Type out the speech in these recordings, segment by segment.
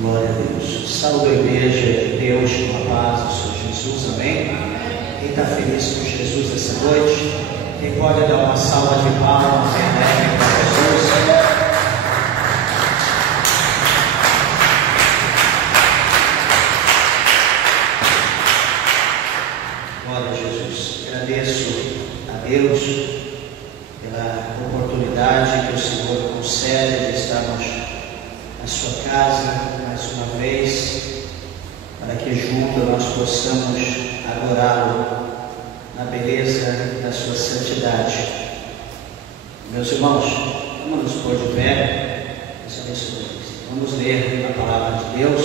Glória a Deus. Saúde a igreja de Deus com a paz do Senhor Jesus, amém? Quem está feliz com Jesus essa noite, quem pode dar uma salva de palmas em alegre para Jesus? Glória a Jesus. Agradeço a Deus pela oportunidade que o Senhor concede de estarmos na sua casa mais uma vez, para que juntos nós possamos adorá-lo na beleza da sua santidade. Meus irmãos, vamos nos pôr de pé. Vamos ler a palavra de Deus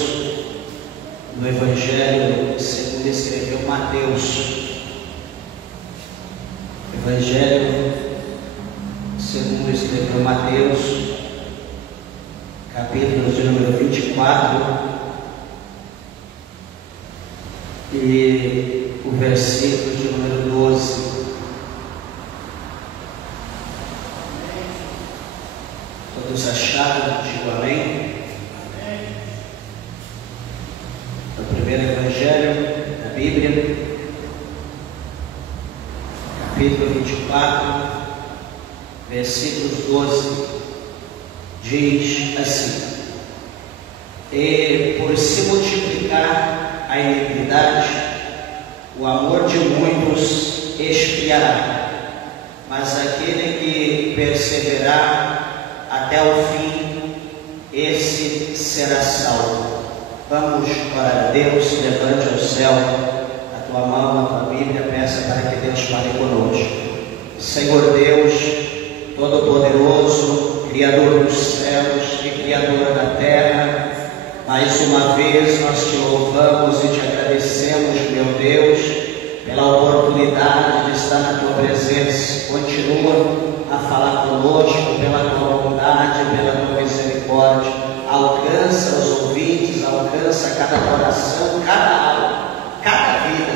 no Evangelho segundo escreveu Mateus. Evangelho segundo escreveu Mateus, capítulo de número 24 e o versículo de número 12. Todos acharam? Digo amém. O primeiro Evangelho da Bíblia, capítulo 24, versículos 12, diz assim: e por se multiplicar a iniquidade, o amor de muitos esfriará, mas aquele que perseverar até o fim, esse será salvo. Vamos orar a Deus. Levante ao céu a tua mão, a tua Bíblia, peça para que Deus fale conosco. Senhor Deus Todo-Poderoso, Criador dos céus e Criador da terra, mais uma vez nós te louvamos e te agradecemos, meu Deus, pela oportunidade de estar na tua presença. Continua a falar conosco pela tua bondade, pela tua misericórdia. Alcança os ouvintes, alcança cada coração, cada alma, cada vida,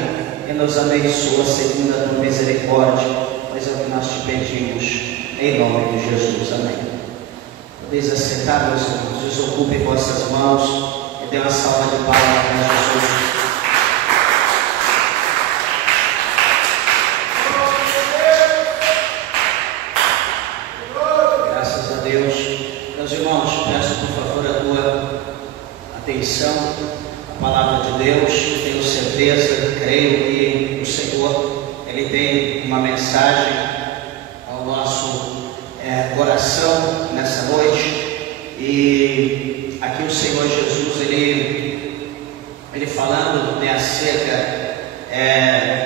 e nos abençoa segundo a tua misericórdia, pois é o que nós te pedimos, em nome de Jesus, amém. Podeis assentar, meus irmãos, desocupem vossas mãos e dê uma salva de palmas para Jesus. Graças a Deus. Meus irmãos, peço por favor a tua atenção à palavra de Deus. Tenho certeza, creio que o Senhor, Ele tem uma mensagem ao nosso coração nessa noite. E aqui o Senhor Jesus, ele falando acerca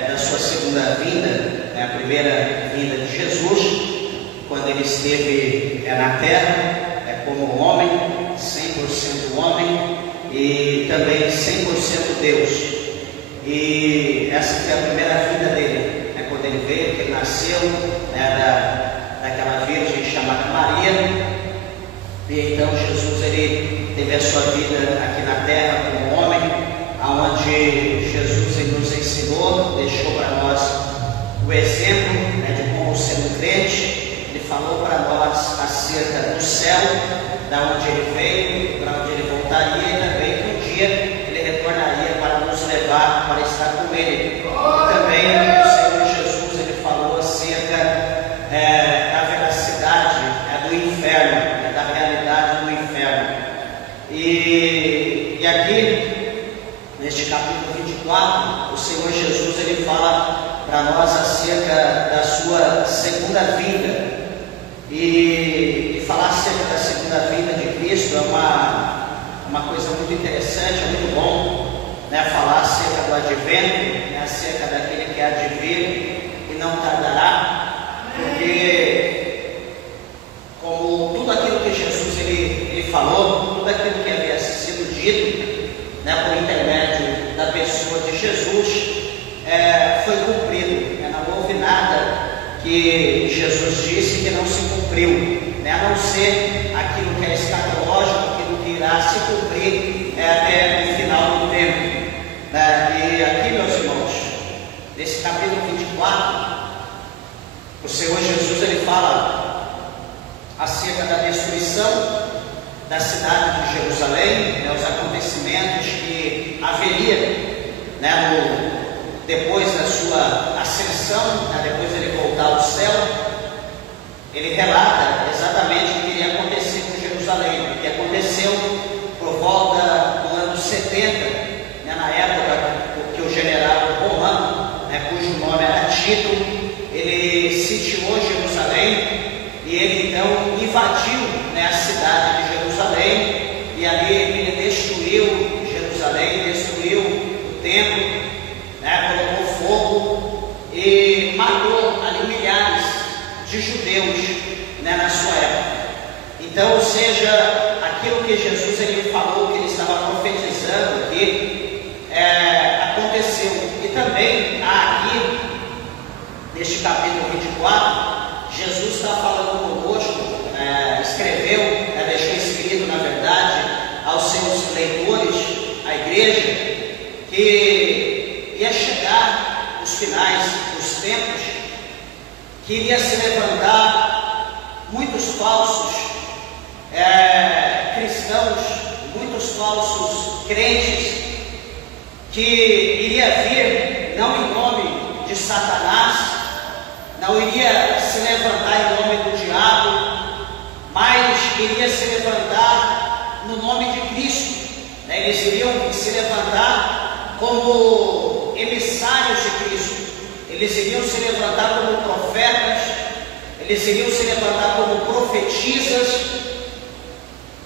da sua segunda vinda, a primeira vinda de Jesus, quando ele esteve na terra, como homem, 100% homem e também 100% Deus. E essa foi a primeira vinda dele, quando ele veio, que ele nasceu daquela virgem chamada Maria. E então Jesus, ele teve a sua vida aqui na terra como homem, aonde Jesus, ele nos ensinou, deixou para nós o exemplo de como ser um crente. Ele falou para nós acerca do céu, da onde ele veio, para onde ele voltaria, e também que um dia ele retornaria para nos levar para estar com ele. E também o Senhor Jesus, ele falou acerca da veracidade do inferno, da realidade do inferno. E aqui, neste capítulo 24, o Senhor Jesus, ele fala para nós acerca da sua segunda vinda. E falar acerca da segunda vinda de Cristo é uma coisa muito interessante, é muito bom, falar acerca do advento, acerca daquele que há de vir e não tardará, porque como tudo aquilo que Jesus ele falou, tudo aquilo que havia sido dito, por intermédio da pessoa de Jesus, foi cumprido. Não houve nada que Jesus disse que não se cumpriu, a não ser aquilo que é escatológico, aquilo que irá se cumprir até o final do tempo. E aqui, meus irmãos, nesse capítulo 24, o Senhor Jesus, ele fala acerca da destruição da cidade de Jerusalém, os acontecimentos que haveria, depois da sua ascensão, depois dele voltar ao céu. Ele relata exatamente o que iria acontecer com Jerusalém, o que aconteceu por volta do ano 70, na época que o general romano, cujo nome era Tito, ele sitiou Jerusalém e ele então invadiu a cidade de Jerusalém, e ali ele destruiu Jerusalém, destruiu o templo, colocou fogo e matou ali milhares de judeus na sua época. Então, ou seja, aquilo que Jesus ele falou, que ele estava profetizando aqui, aconteceu. E também aqui, neste capítulo 24, Jesus está falando conosco, escreveu, deixou escrito, na verdade, aos seus leitores, à igreja, que ia chegar os finais dos tempos, que iria se levantar muitos falsos cristãos, muitos falsos crentes, que iria vir não em nome de Satanás, não iria se levantar em nome do diabo, mas iria se levantar no nome de Cristo. Eles iriam se levantar como emissários de Cristo, eles iriam se levantar como profetas, eles iriam se levantar como profetisas,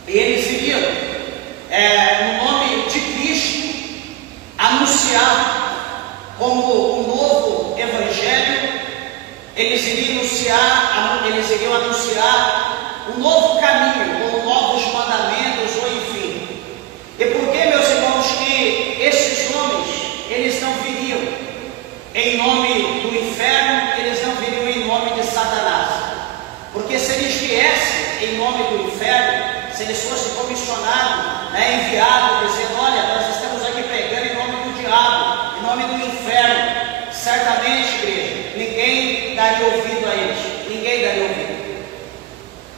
e eles iriam, no nome de Cristo, anunciar como um novo evangelho, eles iriam anunciar um novo caminho, ou novos mandamentos, ou enfim. E por que, meus irmãos, que esses homens, eles não viriam em nome do inferno, eles não viriam em nome de Satanás? Porque se eles viessem em nome do inferno, se eles fossem comissionados, enviados, dizendo: olha, nós estamos aqui pregando em nome do diabo, em nome do inferno, certamente, igreja, ninguém daria ouvido a eles, ninguém daria ouvido.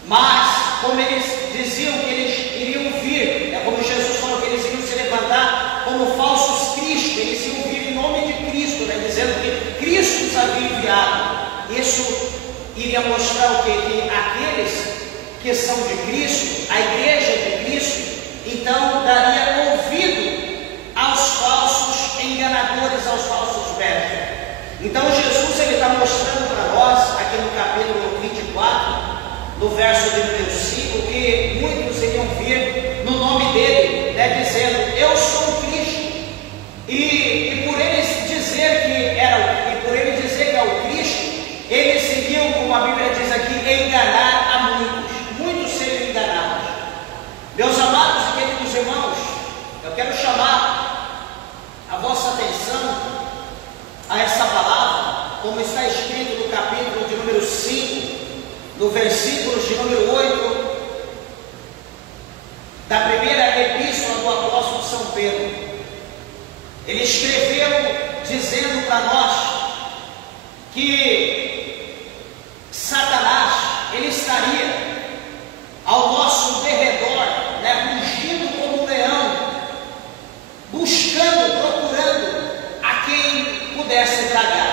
Mas, como eles diziam que eles iriam vir, como Jesus falou que eles iriam se levantar como falsos cristos, eles iriam vir em nome de Cristo, dizendo que Cristo os havia enviado. Isso iria mostrar o quê? Que aqueles que são de Cristo, a igreja de Cristo, então daria ouvido aos falsos enganadores, aos falsos mestres. Então Jesus ele está mostrando para nós, aqui no capítulo 24, no verso de número 5, que muitos iriam vir no nome dele, dizendo: eu sou o Cristo. E por ele dizer que é o Cristo, eles iriam, como a Bíblia diz aqui, enganar a muitos. Muitos seriam enganados. Meus amados e queridos irmãos, eu quero chamar a vossa atenção a essa palavra, como está escrito no capítulo de número 5, no versículo de número 8, da primeira epístola do apóstolo São Pedro. Ele escreveu dizendo para nós que Satanás, ele estaria ao nosso derredor, rugindo como um leão, buscando, procurando a quem pudesse tragar.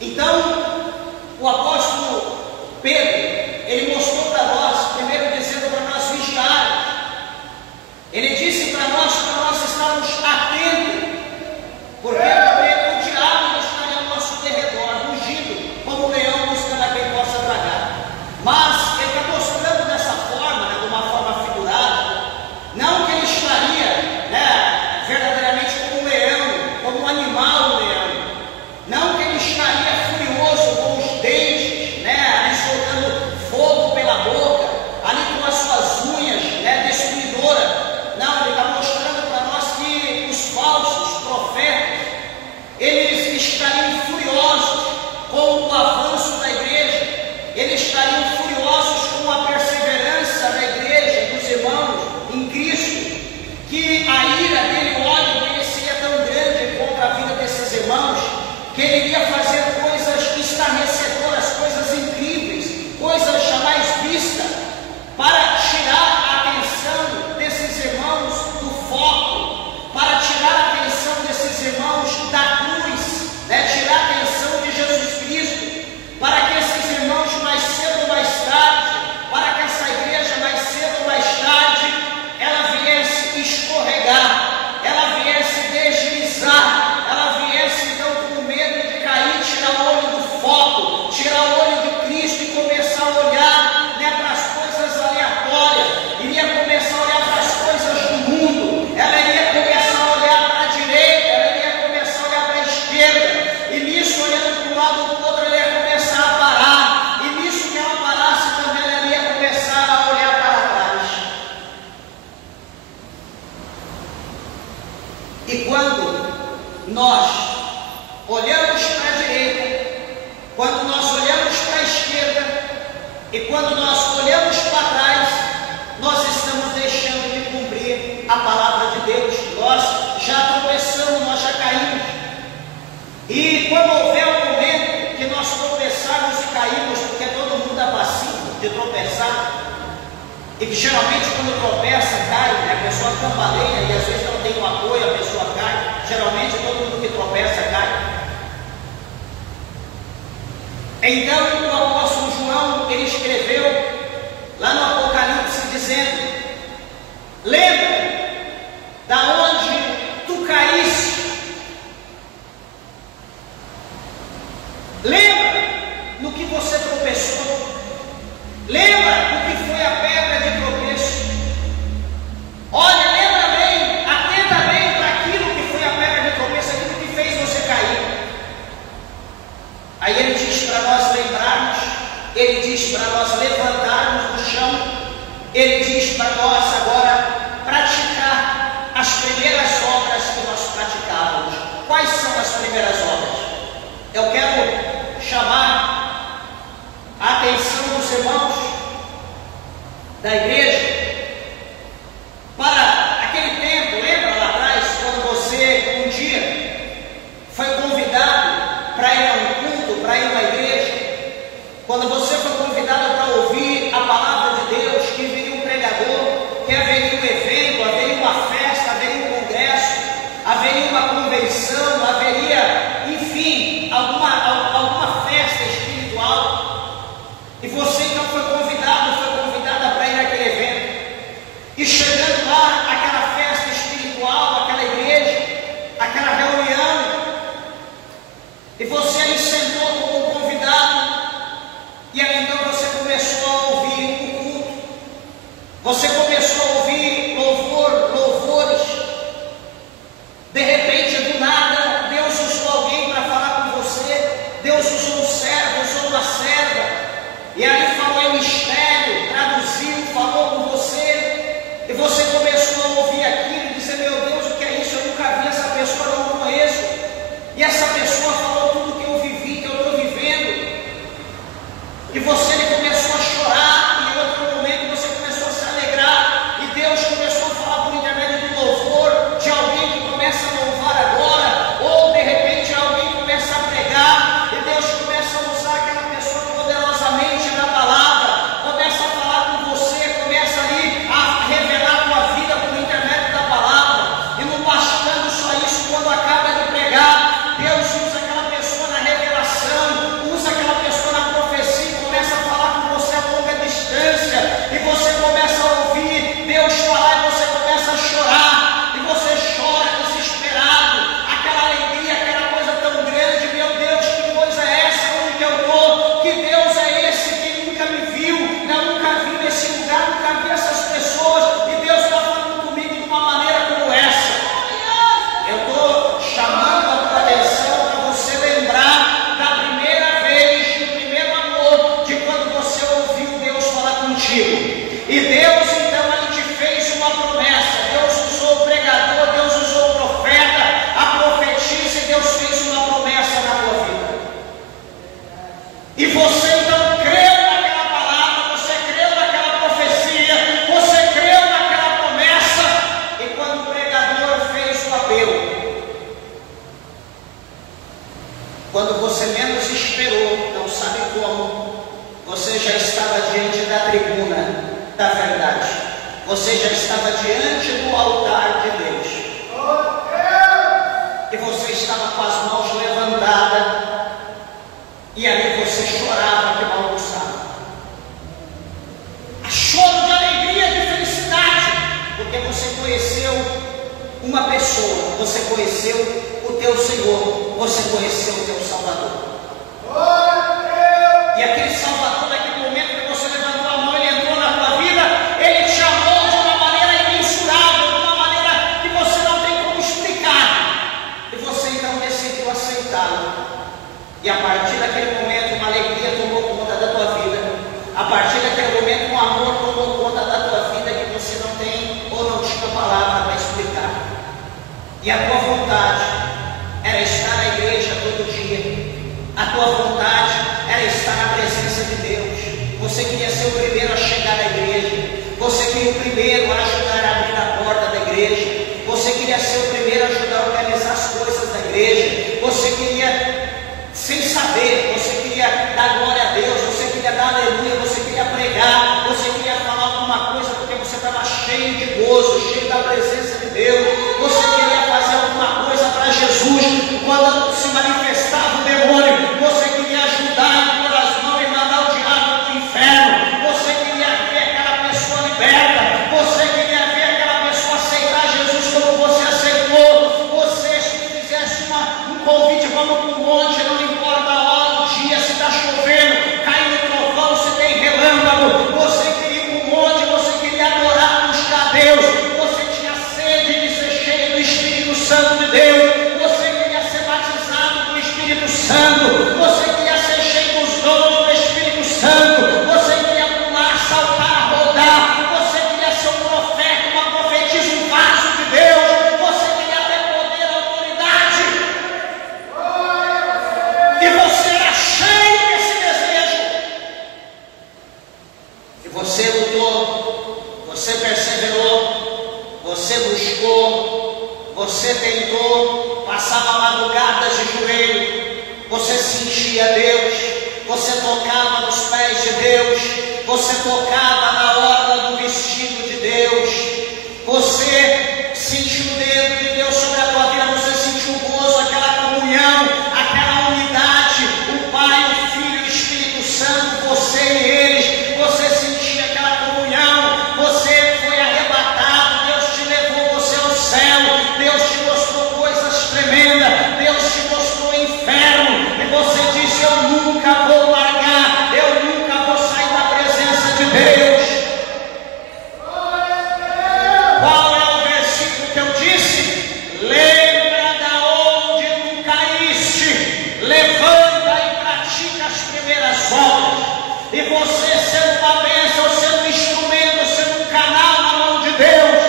Então, o apóstolo Pedro, ele mostrou para nós, primeiro dizendo para nós vigiarmos. Ele disse para nós estarmos atentos, porque o diabo estaria ao nosso derredor, rugindo E quando nós olhamos para a direita, quando nós olhamos para a esquerda e quando nós olhamos para trás, nós estamos deixando de cumprir a palavra de Deus. Nós já tropeçamos, nós já caímos. E quando houver um momento que nós tropeçarmos e caímos, porque todo mundo é passivo de tropeçar, e que geralmente quando tropeça, cai, né? A pessoa cambaleia e às vezes não tem um apoio, a pessoa cai. Geralmente todo mundo que tropeça cai. Então o apóstolo João, ele escreveu lá no Apocalipse dizendo: lembra da onde tu caíste, lembra no que você tropeçou, lembra o que foi a pedra de tropeço. Olha, lembra bem, atenta bem para aquilo que foi a pedra de tropeço, aquilo que fez você cair. Aí ele diz para nós lembrarmos, ele diz para nós levantarmos do chão, ele diz para nós agora praticar as primeiras obras que nós praticávamos. Quais são as primeiras obras? Eu quero chamar a atenção dos irmãos da igreja para aquele tempo. Lembra lá atrás, quando você um dia foi convidado para ir a um culto, para ir a uma igreja, quando você foi convidado para ouvir a palavra de Deus, que viria um pregador, que haveria um evento, haveria uma festa, haveria um congresso, haveria uma convenção, haveria, enfim, alguma festa espiritual, e você então foi convidada para ir àquele evento, e chegando lá, aquela festa espiritual, aquela igreja, aquela reunião, e você ali sentou como convidado, e aí então você começou a ouvir o culto, você começou a ouvir louvores, de repente, do nada, Deus usou alguém para falar com você, Deus usou um servo, usou uma serva, e aí falou em mistério, traduziu, falou com você, e você começou a ouvir aquilo e dizer: meu Deus, o que é isso? Eu nunca vi essa pessoa, não conheço, e essa pessoa falou tudo que eu vivi, que eu estou vivendo, e você começou a chorar, e em outro momento você começou a se alegrar, e Deus começou a falar por intermédio do louvor, de alguém que começa a louvar agora, ou de repente alguém começa a pregar, e Deus começa a usar aquela pessoa poderosamente na palavra, começa a falar com você, começa ali a revelar a tua vida por intermédio da palavra, e não bastando só isso, quando acaba de pregar, Deus usa aquela pessoa na revelação, usa aquela pessoa na profecia, começa a falar com você a longa distância, e você começa a ouvir Deus falar, e você começa a chorar, e você chora desesperado, aquela alegria, aquela coisa tão grande. Meu Deus, que coisa é essa? Onde que eu estou? Que Deus é esse que nunca me viu? Eu nunca vi nesse lugar, nunca vi essas pessoas, e Deus está falando comigo de uma maneira como essa. Eu estou chamando a tua atenção para você lembrar da primeira vez, do primeiro amor, de quando você ouviu Deus falar contigo. E Deus então ele te fez uma promessa. Deus usou o pregador, Deus usou o profeta, a profetisa, e Deus fez uma promessa na tua vida. E você então creu naquela palavra, você creu naquela profecia, você creu naquela promessa, e quando o pregador fez o apelo, quando você menos esperou, não sabe como, você já estava diante da tribuna da verdade, você já estava diante do altar de Deus, e você estava com as mãos levantadas, e ali você chorava que mal gostava, choro de alegria, de felicidade, porque você conheceu uma pessoa, você conheceu o teu Senhor, você conheceu o teu Salvador. E aquele Salvador, naquele momento que você levantou a mão, ele entrou na tua vida, ele te amou de uma maneira imensurável, de uma maneira que você não tem como explicar, e você então decidiu aceitá-lo. E a partir daquele momento uma alegria tomou conta da tua vida, a partir daquele momento um amor tomou conta da tua vida que você não tem ou não tinha palavra para explicar, e a tua seria o primeiro a ajudar a abrir a porta da igreja. Você queria ser o primeiro a ajudar a organizar as coisas da igreja. Você queria, sem saber, você queria dar glória a Deus, você queria dar aleluia, você queria pregar, você queria falar alguma coisa porque você estava cheio de gozo, cheio da presença de Deus. Você queria fazer alguma coisa para Jesus. Quando se manifestava o demônio, você queria ajudar a impor as mãos e mandar o diabo para o inferno. Você queria ver aquela pessoa liberta. Você queria ver aquela pessoa aceitar Jesus como você aceitou. Você, se fizesse um convite, vamos para o monte, não importa a hora, o dia, se está chovendo, caindo trovão, se tem relâmpago. Você queria ir para o monte, você queria adorar, buscar a Deus. Você tinha sede de ser cheio do Espírito Santo de Deus. Você queria ser batizado com o Espírito Santo. Você queria ser cheio dos dons do Espírito Santo. Você queria pular, saltar, rodar. Você queria ser um profeta, uma profetisa, um vaso de Deus. Você queria ter poder, autoridade. E você era cheio desse desejo. E você lutou, você perseverou, você buscou, você tentou, passava madrugadas de joelho, você sentia Deus, você tocava nos pés de Deus, você tocava na orla do vestido de Deus, você sentiu o dedo de Deus sobre a tua vida, você sentiu o gozo, aquela comunhão, aquela unidade, o Pai, o Filho e o Espírito Santo, você e eles, você sentia aquela comunhão, você foi arrebatado, Deus te levou você ao céu, Deus te mostrou coisas tremendas, Deus te mostrou o inferno, e você disse: eu nunca vou largar, eu nunca vou sair da presença de Deus. Qual é o versículo que eu disse? Lembra da onde tu caíste, levanta e pratica as primeiras obras. E você, sendo uma bênção, sendo um instrumento, sendo um canal na mão de Deus,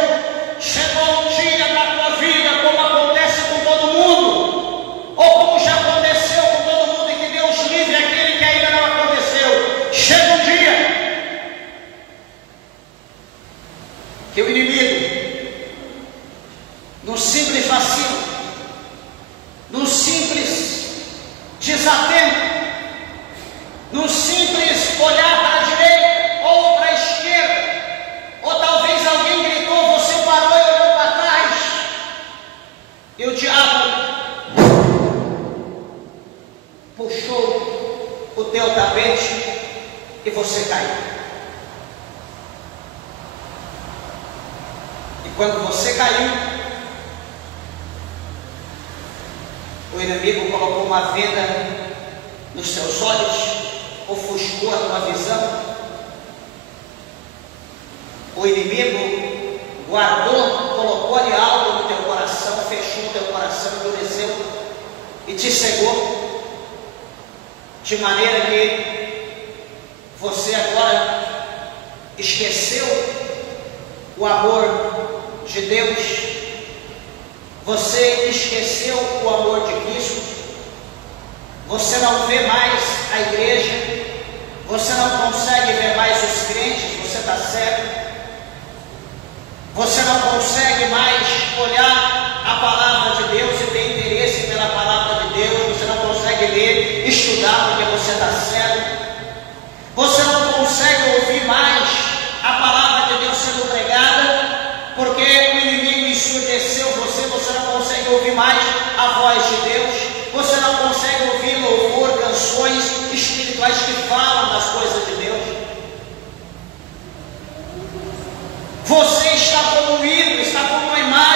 chegou um dia na tua vida, como acontece com todo mundo, ou como já aconteceu com todo mundo, e que Deus livre aquele que ainda não aconteceu. Chega um dia que o inimigo, num simples vacilo, num simples desatento, num simples olhar para a direita ou para a esquerda, ou talvez alguém gritou, você parou e olhou para trás, e o diabo puxou o teu tapete e você caiu. E quando você caiu, o inimigo colocou uma venda nos seus olhos, ofuscou a tua visão. O inimigo guardou, colocou ali algo no teu coração, fechou o teu coração, endureceu e te cegou, de maneira que você agora esqueceu o amor de Deus, você esqueceu o amor de Cristo, você não vê mais a igreja, você não consegue ver mais os crentes, você está cego, você não consegue mais olhar a palavra de Deus e ter interesse pela palavra de Deus, você não consegue ler, estudar porque você está cego, você não consegue ouvir mais a palavra de Deus sendo pregada, porque o inimigo ensurdeceu você, você não consegue ouvir mais a voz de Deus, você não consegue ouvir louvor, canções espirituais que falam das coisas de Deus. Você está poluído, está como uma imagem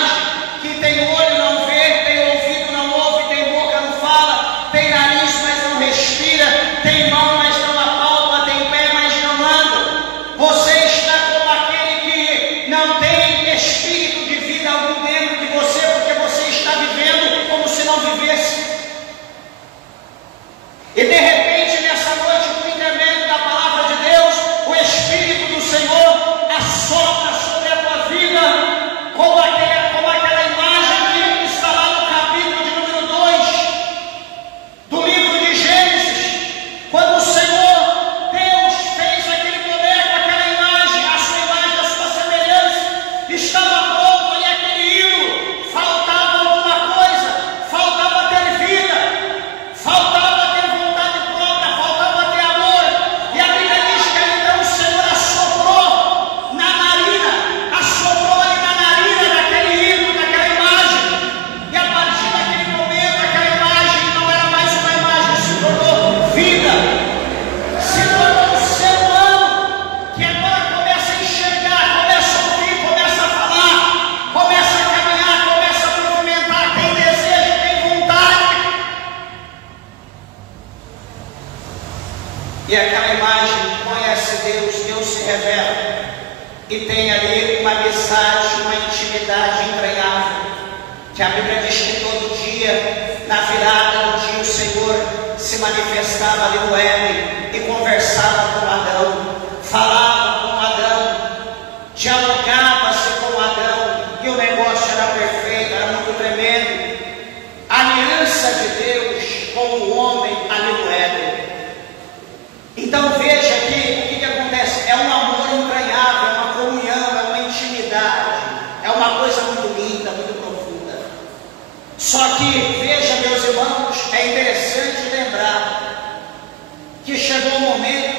estava pronto ali aquele hino, faltava alguma coisa, faltava ter vida, faltava ter vontade própria, faltava ter amor. E a Bíblia diz que então o Senhor assoprou na narina, assoprou ali na narina daquele hino, daquela imagem. E a partir daquele momento, aquela imagem não era mais uma imagem, se tornou vida, se tornou um ser humano que agora começa a enxergar, começa a ouvir, começa a falar, começa a caminhar, começa a movimentar, tem desejo, tem vontade. E aquela imagem conhece Deus, Deus se revela e tem ali uma amizade, uma intimidade entranhável, que a Bíblia diz que todo dia, na virada do dia, o Senhor se manifestava ali no Éden e conversava com Adão, falava com Adão, dialogava-se com Adão, e o negócio era perfeito, era muito tremendo. A aliança de Deus com o homem ali no Éden. Então veja aqui o que acontece: é um amor entranhável, é uma comunhão, é uma intimidade, é uma coisa muito linda, muito profunda. Só que veja, meus irmãos, é interessante lembrar que chegou o momento,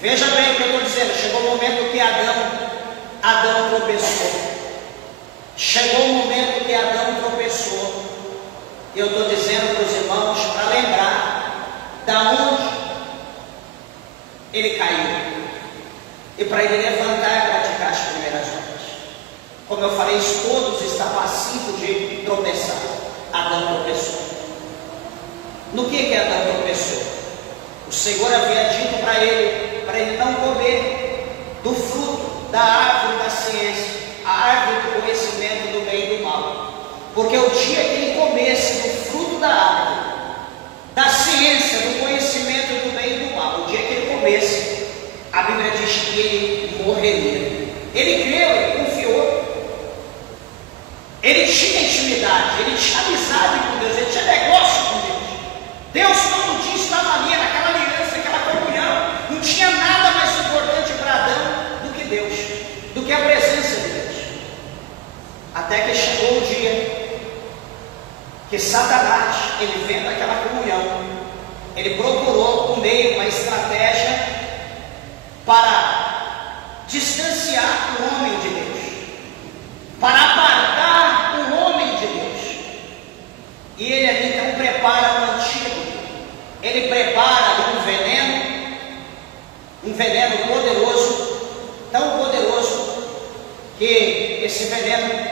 veja bem o que eu estou dizendo, chegou o momento que Adão tropeçou. Chegou o momento que Adão tropeçou. Eu estou dizendo para os irmãos para lembrar da onde ele caiu e para ele levantar e praticar as primeiras obras. Como eu falei, todos estavam passíveis de tropeçar. Adão tropeçou. No que Adão tropeçou? O Senhor havia dito para ele não comer do fruto da árvore da ciência, a árvore do conhecimento do bem e do mal. Porque o dia que ele comesse do fruto da árvore, da ciência, do conhecimento do bem e do mal, o dia que ele comesse, a Bíblia diz que ele morreria. Ele creu, ele confiou. Ele tinha intimidade, ele tinha amizade com Deus, ele tinha negócio com Deus. Deus todo dia estava ali, naquela aliança, naquela comunhão. Não tinha nada mais importante para Adão do que Deus, do que a presença de Deus. Até que chegou o dia que Satanás, ele vendo aquela comunhão, ele procurou um meio, uma estratégia para distanciar o homem de Deus, para apartar o homem de Deus. E ele ali então prepara um antídoto, ele prepara um veneno poderoso, tão poderoso que esse veneno,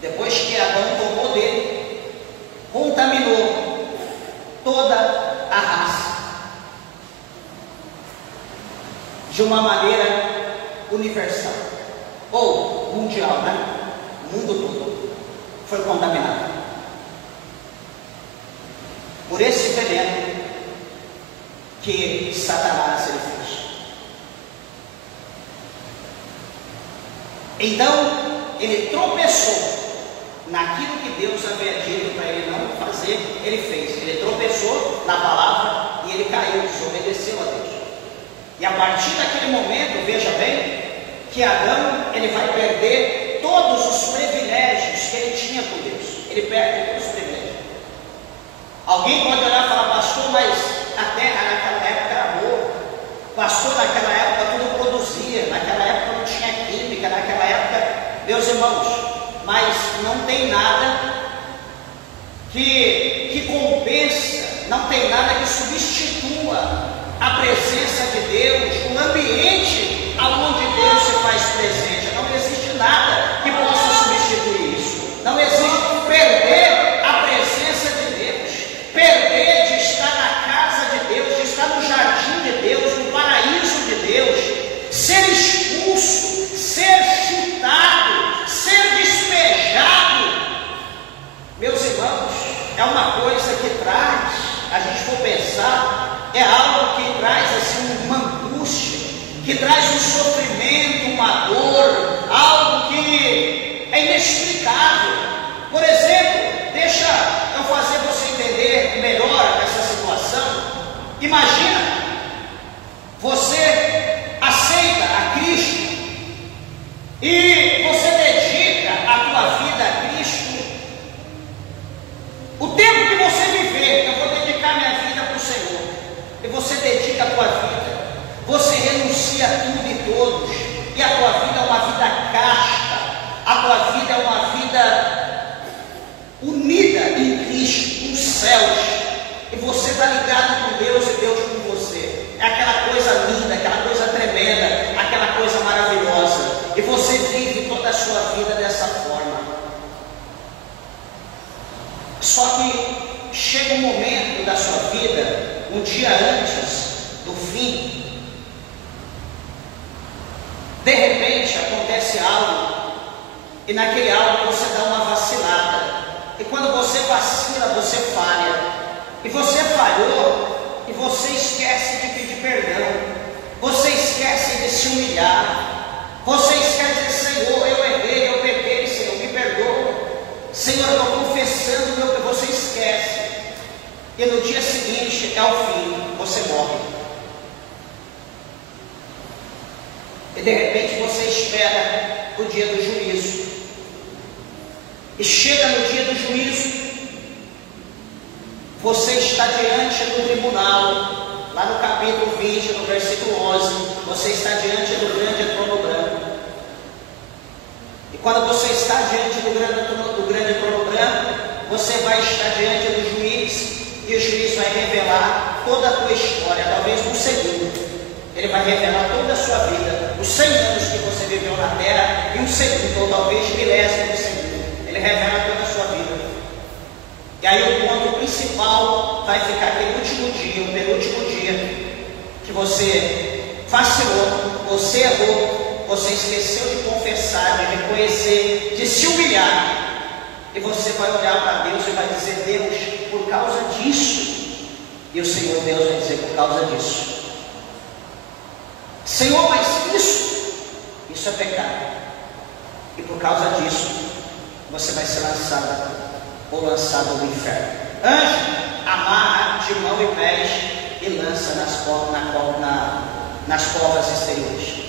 depois que Adão tomou dele, contaminou toda a raça de uma maneira universal ou mundial, né? O mundo todo foi contaminado por esse veneno que Satanás ele fez. Então ele tropeçou naquilo que Deus havia dito para ele não fazer, ele fez. Ele tropeçou na palavra e ele caiu, desobedeceu a Deus. E a partir daquele momento, veja bem, que Adão ele vai perder todos os privilégios que ele tinha com Deus. Ele perde todos os privilégios. Alguém pode olhar e falar: pastor, mas a terra naquela época era boa. Pastor, naquela época tudo produzia. Naquela época não tinha química. Naquela época, meus irmãos, mas não tem nada que compensa, não tem nada que substitua a presença de Deus, o ambiente aonde Deus se faz presente. Não existe nada que possa substituir isso. Não existe perder a presença de Deus, perder de estar na casa de Deus, de estar no jardim de Deus, no paraíso de Deus, ser expulso, ser chutado, ser despejado. Meus irmãos, é uma coisa que traz, a gente for pensar, é algo que traz assim uma angústia, que traz um sofrimento, uma dor, algo que é inexplicável. Por exemplo, deixa eu fazer você entender melhor essa situação. Imagina, você aceita a Cristo e todos, e a tua vida é uma vida casta, a tua vida é uma vida unida em Cristo, nos céus, e você está ligado com Deus e Deus com você. É aquela coisa linda, aquela coisa tremenda, aquela coisa maravilhosa, e você vive toda a sua vida dessa forma. Só que chega um momento da sua vida, um dia antes do fim, de repente acontece algo, e naquele algo você dá uma vacilada, e quando você vacila, você falha, e você falhou, e você esquece de pedir perdão, você esquece de se humilhar, você esquece de dizer: Senhor, eu errei, eu pequei, Senhor, me perdoa, Senhor, eu estou confessando o meu que você esquece, e no dia seguinte é o fim, você morre, e de repente você espera o dia do juízo, e chega no dia do juízo, você está diante do tribunal, lá no capítulo 20, no versículo 11, você está diante do grande trono branco. E quando você está diante do grande trono branco, você vai estar diante do juiz, e o juiz vai revelar toda a tua história, talvez num segundo. Ele vai revelar toda a sua vida, os 100 anos que você viveu na terra, em um segundo, ou talvez milésimo de segundo. Ele revela toda a sua vida. E aí o ponto principal vai ficar aquele último dia, o penúltimo dia, que você vacilou, você errou, você esqueceu de confessar, de reconhecer, de se humilhar. E você vai olhar para Deus e vai dizer: Deus, por causa disso. E o Senhor Deus vai dizer: por causa disso. Senhor, mas isso é pecado. E por causa disso, você vai ser lançado ou lançado no inferno. Anjo, amarra de mão e pés e lança nas covas exteriores.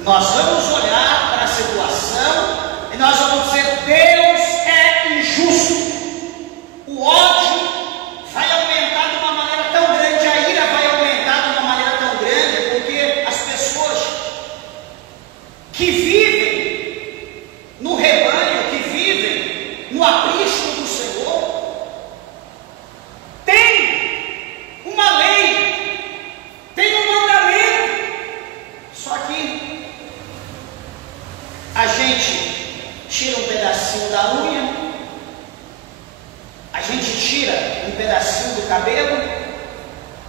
Nós vamos olhar para a situação e nós vamos dizer: Deus é injusto. O ódio vai aumentar de uma maneira tão grande, a ira vai aumentar de uma maneira tão grande, porque as pessoas que vivem no rebanho, que vivem no aprisco do Senhor, tem uma lei, tem um mandamento. Só que a gente tira um pedacinho da unha, a gente tira um pedacinho do cabelo,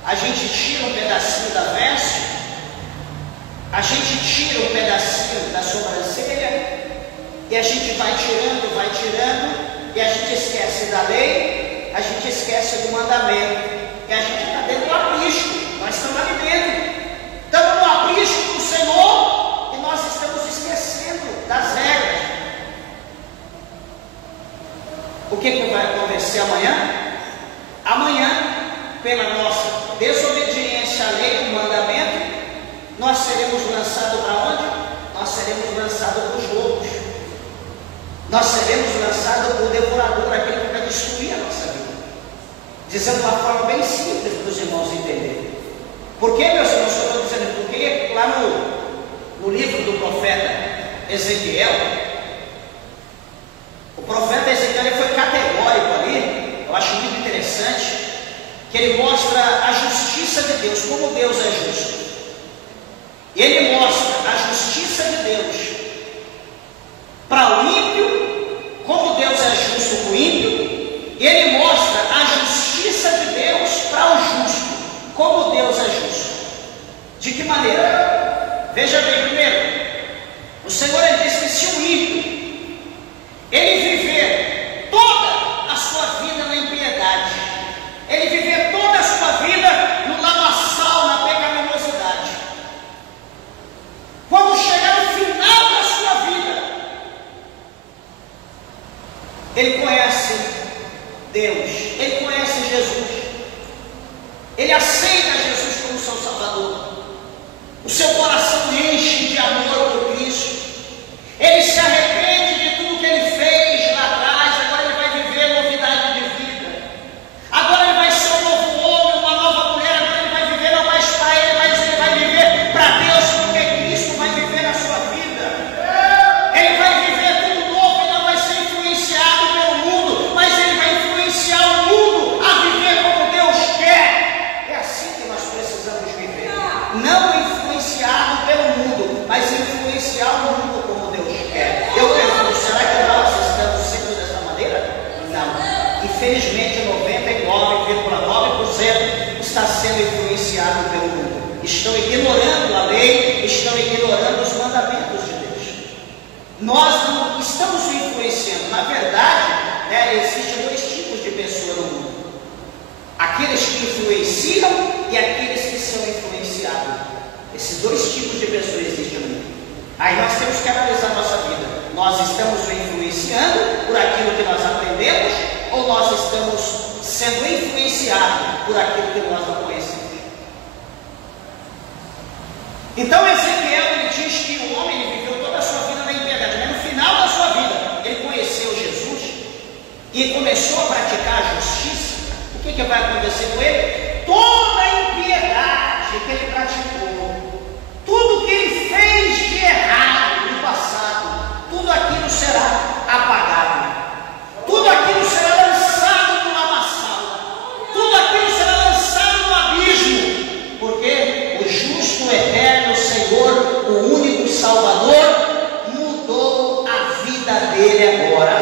a gente tira um pedacinho da veste, a gente tira um pedacinho da sobrancelha, e a gente vai tirando, e a gente esquece da lei, a gente esquece do mandamento, e a gente está dentro do aprisco, nós estamos ali dentro, estamos no aprisco do Senhor, e nós estamos esquecendo das regras. O que vai acontecer amanhã? Amanhã, pela nossa desobediência à lei do mandamento, nós seremos lançados para onde? Nós seremos lançados para os lobos. Nós seremos lançados para o devorador, aquele que vai destruir a nossa vida. Dizendo de uma forma bem simples para os irmãos entenderem. Por que, meus irmãos, eu estou dizendo? Porque lá no livro do profeta Ezequiel, o profeta Ezequiel ele foi categórico ali, eu acho muito interessante, que ele mostra a justiça de Deus, como Deus é justo. E ele mostra a justiça de Deus para o ímpio, como Deus é justo com o ímpio, e ele mostra a justiça de Deus para o justo, como Deus é justo. De que maneira? Veja bem, primeiro, o Senhor ele diz que se o ímpio ele viver toda a sua vida na impiedade, ele viver toda a sua vida no lamaçal, na pecaminosidade, quando chegar no final da sua vida, ele conhece Deus, ele conhece Jesus, ele aceita Jesus como seu Salvador, o seu coração enche de amor por Cristo, ele se arrepende de tudo que ele fez lá atrás, agora ele vai viver novidade de vida, agora ele vai ser um novo homem, uma nova mulher, agora ele vai viver não mais para ele, mas ele vai viver para Deus, influenciar o mundo como Deus quer. Eu pergunto, será que nós estamos sendo dessa maneira? Não. Infelizmente, 99,9% está sendo influenciado pelo mundo. Estão ignorando a lei, estão ignorando os mandamentos de Deus. Nós não estamos influenciando. Na verdade, existem dois tipos de pessoas no mundo: aqueles que influenciam e aqueles que são influenciados. Esses dois tipos de pessoas existem no mundo. Aí nós temos que analisar a nossa vida. Nós estamos influenciando por aquilo que nós aprendemos, ou nós estamos sendo influenciados por aquilo que nós não conhecemos? Então Ezequiel, ele diz que o homem, ele viveu toda a sua vida na impiedade, mas no final da sua vida ele conheceu Jesus e começou a praticar a justiça. O que vai acontecer com ele? Toda a impiedade que ele praticou, tudo que ele fez de errado no passado, tudo aquilo será apagado, tudo aquilo será lançado no lamaçal, tudo aquilo será lançado no abismo, porque o justo, eterno Senhor, o único Salvador, mudou a vida dele agora.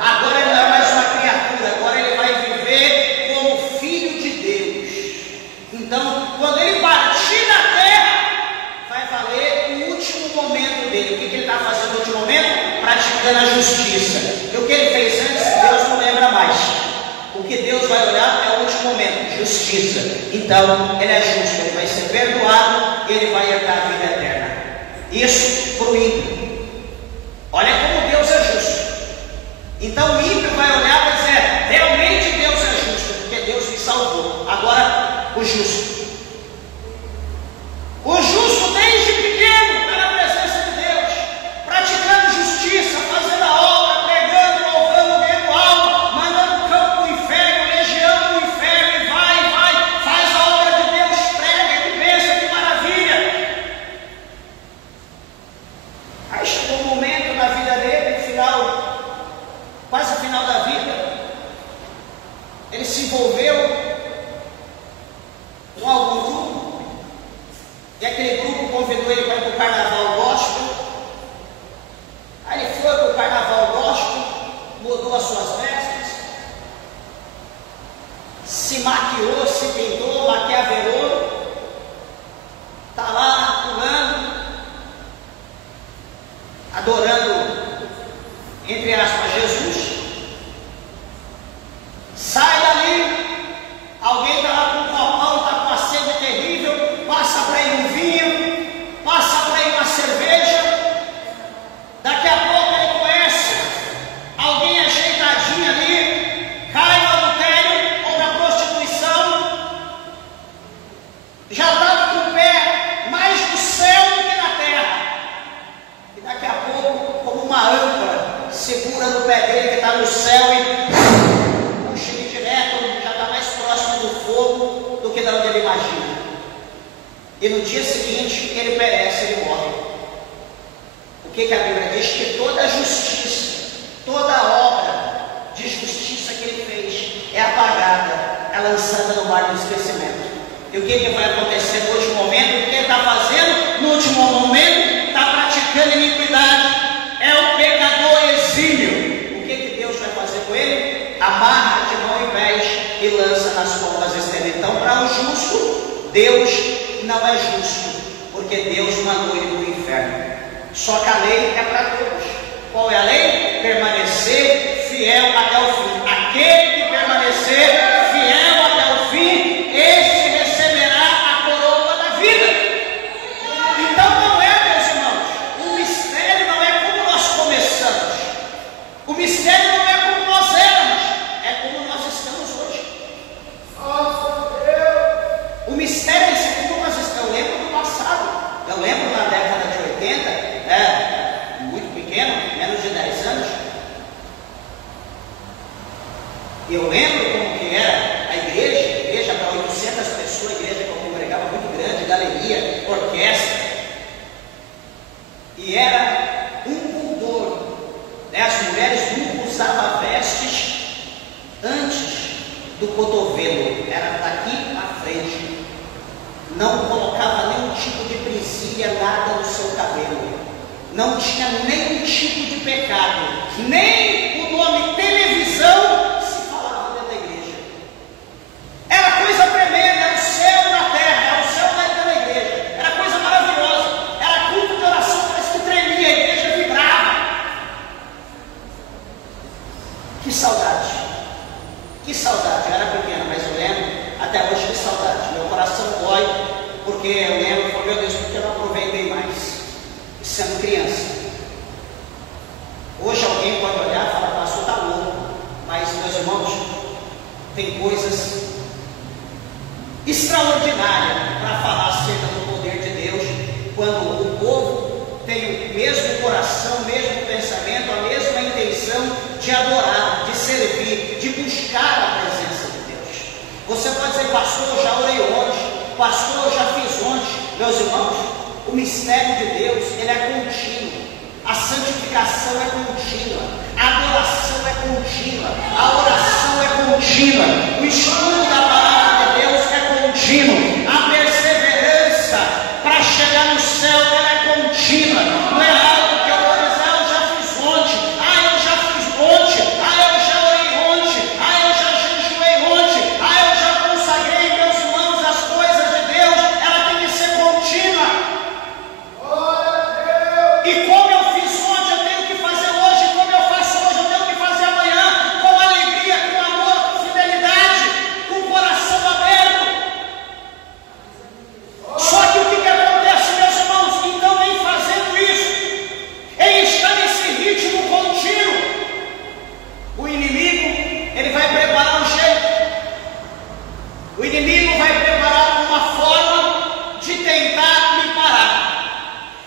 Agora ele não é mais uma criatura, agora ele vai viver como filho de Deus. Então, quando ele partir da terra, vai valer o último momento dele. O que ele está fazendo no último momento? Praticando a justiça. E o que ele fez antes, Deus não lembra mais. O que Deus vai olhar é o último momento, justiça. Então, ele é justo, ele vai ser perdoado e ele vai herdar a vida eterna. Isso para o ímpio. Olha como Deus é justo. Então o ímpio vai olhar e vai dizer: realmente Deus é justo, porque Deus me salvou. Agora, o justo. O justo desde pequeno está na presença de Deus, praticando justiça, fazendo a obra, pregando, louvando, ganhando alma, mandando o campo para o inferno, legiando o inferno, e vai, faz a obra de Deus, prega, que bênção, que maravilha. Aí chegou um momento na vida dele, quase o final da vida, ele se envolveu com algum grupo, e aquele grupo convidou ele para ir para o carnaval gospel. Aí ele foi para o carnaval gospel, mudou as suas vestes, se maquiou, se pintou, maquiavelou, está lá pulando, adorando, entre aspas, Jesus. Sai dali, alguém está lá com um copão, está com uma sede terrível, passa para ele um vinho, passa para ele uma cerveja. Daqui a pouco ele conhece alguém ajeitadinho ali, cai no adultério ou na prostituição, já estava com o pé mais no céu do que na terra, e daqui a pouco, como uma âncora, segura no pé dele que está no céu e puxa ele direto, já está mais próximo do fogo do que de onde ele imagina. E no dia seguinte ele perece, ele morre. O que a Bíblia diz? Que toda a justiça, toda a obra de justiça que ele fez é apagada, é lançada no mar do esquecimento. E o que vai acontecer no último momento? O que ele está fazendo no último momento? Está praticando iniquidade. É o pecador exílio. O que Deus vai fazer com ele? Amarra de mão e pés e lança nas pombas estéreo. Então, para o justo, Deus não é justo, porque Deus mandou ele para o inferno. Só que a lei é para todos. Qual é a lei? Permanecer fiel até o fim. Aquele que permanecer fiel até o fim, esse receberá a coroa da vida. Então não é, meus irmãos, o mistério não é como nós começamos, o mistério não é como nós éramos, é como nós estamos hoje. O mistério é como nós estamos. Eu lembro do passado, eu lembro na década de 80, muito pequeno, menos de 10 anos, eu lembro como que era a igreja para 800 pessoas, a igreja que eu congregava muito grande, galeria, orquestra, e era um pudor, as mulheres nunca usavam vestes antes do cotovelo, era daqui à frente, não colocava nenhum tipo de presilha, nada no seu cabelo, não tinha nenhum tipo de pecado, nem o nome televisão se falava dentro da igreja. Era coisa tremenda, era o céu na terra, era o céu dentro da igreja, era coisa maravilhosa, era culto de oração, parece que tremia, a igreja vibrava. Que saudade, eu era pequeno, mas eu lembro até hoje, que saudade, meu coração dói, porque eu lembro, meu Deus, porque eu não aproveitei mais, sendo criança. Hoje alguém pode olhar e falar, pastor, está louco, mas meus irmãos, tem coisas extraordinárias para falar acerca do poder de Deus, quando o povo tem o mesmo coração, o mesmo pensamento, a mesma intenção de adorar, de servir, de buscar a presença de Deus. Você pode dizer, pastor, eu já orei hoje, pastor, eu já fiz ontem. Meus irmãos, o mistério de Deus, ele é contínuo, a santificação é contínua, a adoração é contínua, a oração é contínua, o estudo da palavra de Deus é contínuo, a perseverança para chegar no céu ela é contínua, não é algo que eu vou dizer, eu já fiz ontem, eu já fiz ontem, eu já orei ontem, eu já jejuei ontem, eu já consagrei, meus irmãos, as coisas de Deus, ela tem que ser contínua. E como eu fiz ontem, eu tenho que fazer hoje, como eu faço hoje, eu tenho que fazer amanhã, com alegria, com amor, com fidelidade, com o coração aberto. Só que o que acontece, meus irmãos, então, em fazendo isso, em estar nesse ritmo contínuo, o inimigo, ele vai preparar um jeito, o inimigo vai preparar uma forma de tentar me parar,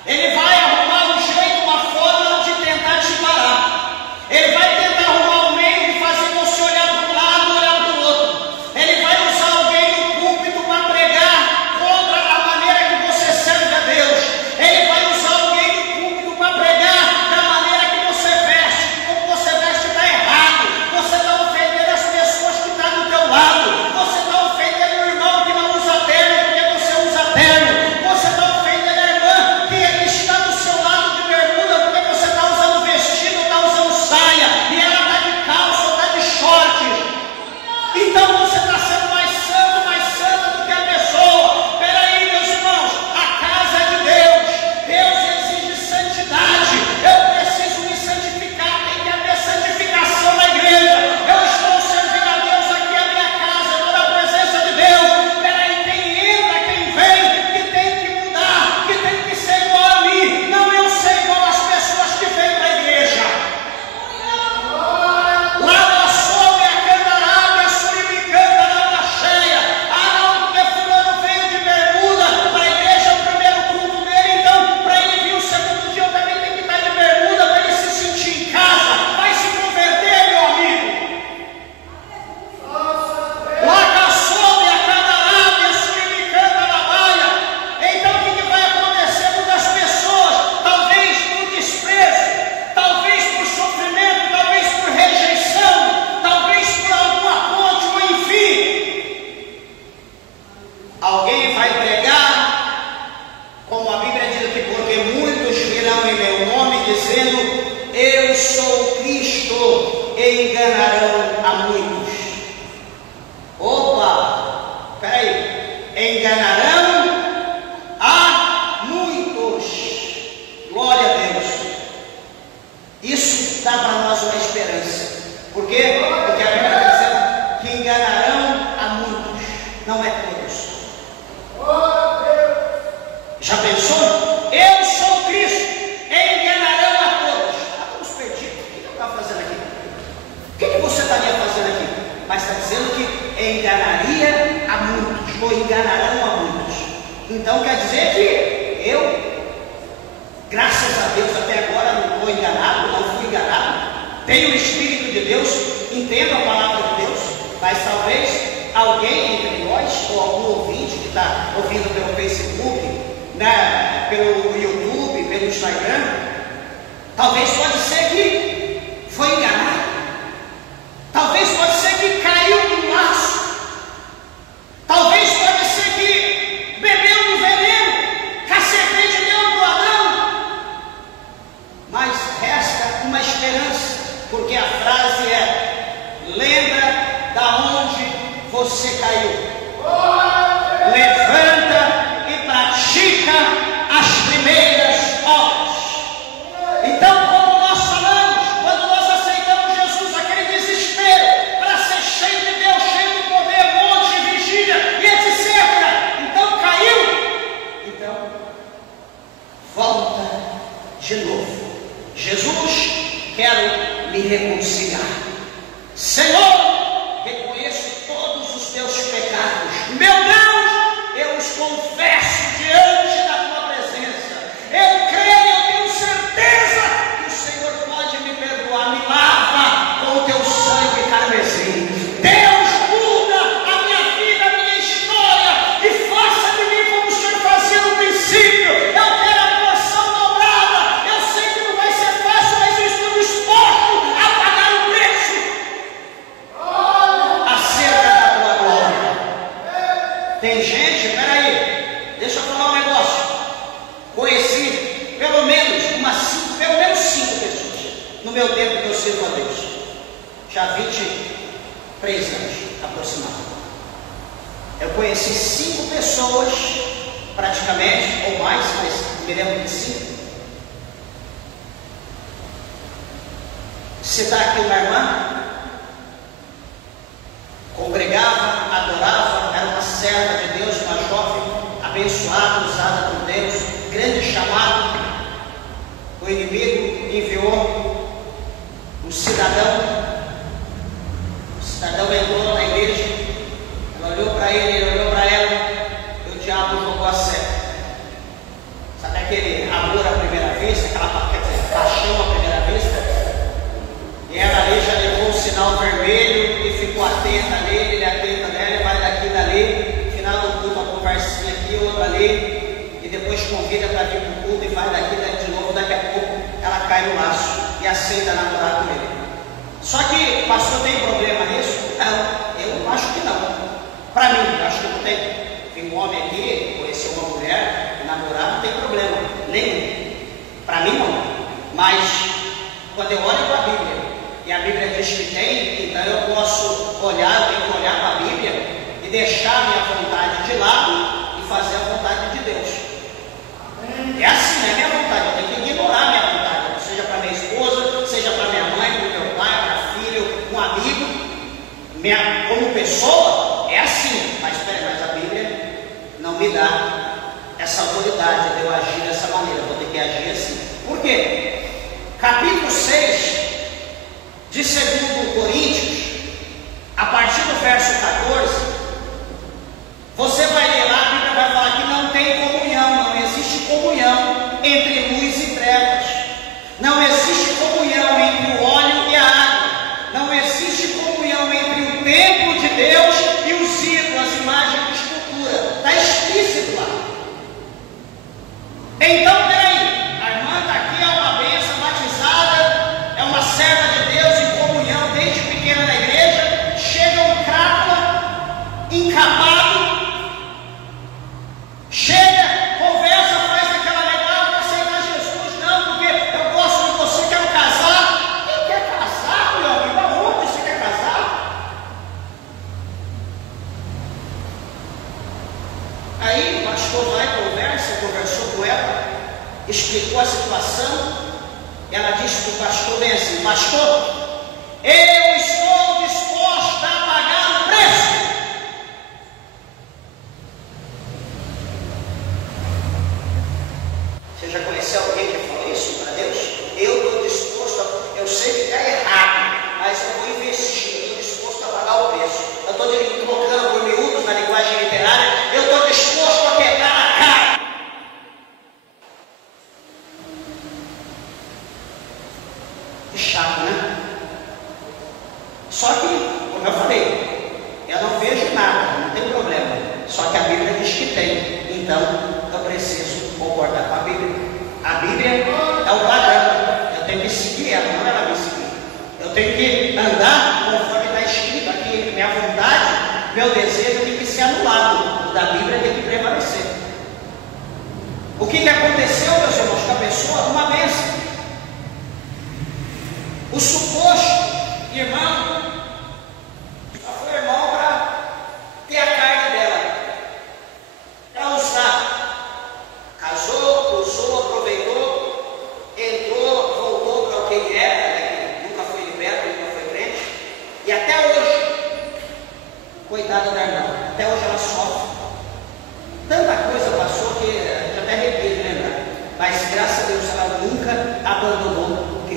ele vai arrumar um jeito, uma forma de tentar te parar, ele vai tentar arrumar um meio de fazer você olhar para um lado, olhar para o outro, ele vai usar alguém no púlpito para pregar contra a maneira que você serve a Deus, ele vai usar alguém no púlpito para pregar da maneira que você veste, que como você veste está errado, você está ofendendo as pessoas que estão do teu lado, você está ofendendo o irmão que não usa terno porque você usa terno, você está ofendendo a irmã que está do seu lado de bermuda porque você está usando vestido, está usando saia, e ela está de calça ou está de short. Então você está sendo mais santa do que a pessoa. Peraí, meus irmãos, a casa é de Deus, Deus exige santidade, eu preciso me santificar, tem que haver santificação na igreja. Eu estou servindo a Deus aqui, a minha casa, estou na presença de Deus. Peraí, quem entra, quem vem, que tem que mudar, que tem que ser igual a mim, não eu ser igual às pessoas que vêm para a igreja. Lá na sombra a candarada, a suribicanda na lua cheia. Não, porque fulano veio de bermuda para a igreja, o primeiro culto dele, então para ele vir o segundo dia eu também tenho que estar de bermuda para ele se sentir em casa. Vai se converter, meu amigo. Lá na sombra a candarada, a suribicanda na baia. Então o que vai acontecer? Muitas pessoas, talvez por desprezo, talvez por sofrimento, talvez por rejeição, talvez por alguma ponte, ou enfim, alguém vai pregar, como a Bíblia diz aqui, porque muitos virão em meu nome dizendo, eu sou Cristo, e enganarão a muitos. Opa, peraí, enganarão a muitos. Glória a Deus. Isso dá para nós uma esperança. Por quê? Porque a Bíblia está dizendo que enganarão a muitos, não é todos. Já pensou? Eu sou Cristo, enganarão a todos. Estamos perdidos. O que eu estava fazendo aqui? O que você estaria fazendo aqui? Mas está dizendo que enganaria a muitos, ou enganarão a muitos. Então quer dizer que eu, graças a Deus, até agora não estou enganado, não fui enganado, tenho o Espírito de Deus, entendo a palavra de Deus, mas talvez alguém entre nós, ou algum ouvinte que está ouvindo pelo Facebook, né, pelo YouTube, pelo Instagram, talvez pode ser que foi enganado, talvez pode ser que caiu num laço, talvez pode ser que bebeu um veneno, que a serpente deu pro Adão, esperança, porque a frase é: lembra da onde você caiu, levanta e pratica as primeiras obras. Então, como nós falamos, quando nós aceitamos Jesus, aquele desespero para ser cheio de Deus, cheio do poder, monte, vigília e etc. Então caiu, então volta de novo. Jesus, quero me reconciliar. Senhor, reconheço todos os meus pecados. Meu Deus, eu os confesso diante da tua presença. Eu creio, eu tenho certeza que o Senhor pode me perdoar. Me lava com o teu sangue carmesim. Deus, muda a minha vida, a minha história e faça de mim como o Senhor fazia no princípio. Eu quero a porção dobrada. Eu sei que não vai ser fácil, mas eu estou disposto a pagar o preço acerca da tua glória. Tem gente, peraí, deixa eu falar um negócio. Conheci pelo menos 5 pessoas no meu tempo que eu sirvo a Deus. Já 23 anos aproximadamente. Eu conheci 5 pessoas, praticamente, ou mais, mas me lembro de 5. Citar aqui uma irmã, congregava, adorava, era uma serva de Deus, uma jovem abençoada, usada por Deus, grande chamado. O inimigo enviou um cidadão. O cidadão entrou na igreja, ela olhou para ele, ele olhou para ela, e o diabo jogou a cega. Sabe aquele amor à primeira vista, aquela paixão à primeira vista? E ela ali já levou o sinal vermelho e ficou atenta nele, ele atenta nela, vai daqui e dali. Final do culto, uma conversinha aqui, outra ali, e depois convida para vir para o culto e vai daqui de novo. Daqui a pouco ela cai no laço e aceita namorar com ele. Só que, pastor, tem problema nisso? Não, eu acho que não. Para mim, eu acho que não tem. Tem um homem aqui, conheceu uma mulher, namorar não tem problema nenhum. Para mim não. Mas quando eu olho para a Bíblia, e a Bíblia diz que tem, então eu posso olhar, eu tenho que olhar para a Bíblia e deixar a minha vontade de lado e fazer a vontade de Deus. É assim, é a minha vontade, eu tenho que ignorar a minha vontade, seja para minha esposa, seja para minha mãe, para meu pai, para filho, um amigo. Como pessoa, é assim, mas a Bíblia não me dá essa autoridade de eu agir dessa maneira, eu vou ter que agir assim. Por quê? Capítulo 6 de 2 Coríntios, a partir do verso 14, você vai ler lá, a Bíblia vai falar que não tem comunhão, não existe comunhão entre luz e trevas, não existe comunhão entre o óleo e a água, não existe comunhão entre o templo de Deus e os ídolos, as imagens de escultura. Está explícito lá. Então, peraí, a irmã está aqui, é uma bênção, batizada, é uma serva de Deus em comunhão desde pequena na igreja. Chega um crápula encapado, chega, conversa, faz aquela legal, não aceitar Jesus, não, porque eu gosto de você, quero casar. Quem quer casar, meu amigo? Aonde você quer casar? Aí o pastor vai, conversou com ela, explicou a situação. Ela disse para o pastor bem assim: pastor, eu estou disposta a pagar o preço. Você já conheceu alguém que falou isso para Deus? Eu estou disposto eu sei que está errado, mas eu vou investir, eu estou disposto a pagar o preço. Eu estou colocando por miúdos na linguagem literária, eu estou disposto a quebrar a cara. Que chato, né? Só que, como eu falei, eu não vejo nada, não tem problema. Só que a Bíblia diz que tem. Então, eu preciso concordar com a Bíblia. A Bíblia é o padrão. Eu tenho que seguir ela, não ela me seguir. Eu tenho que andar conforme está escrito aqui. Minha vontade, meu desejo tem que ser anulado. O da Bíblia tem que prevalecer. O que aconteceu, meus irmãos, com a pessoa? Uma bênção.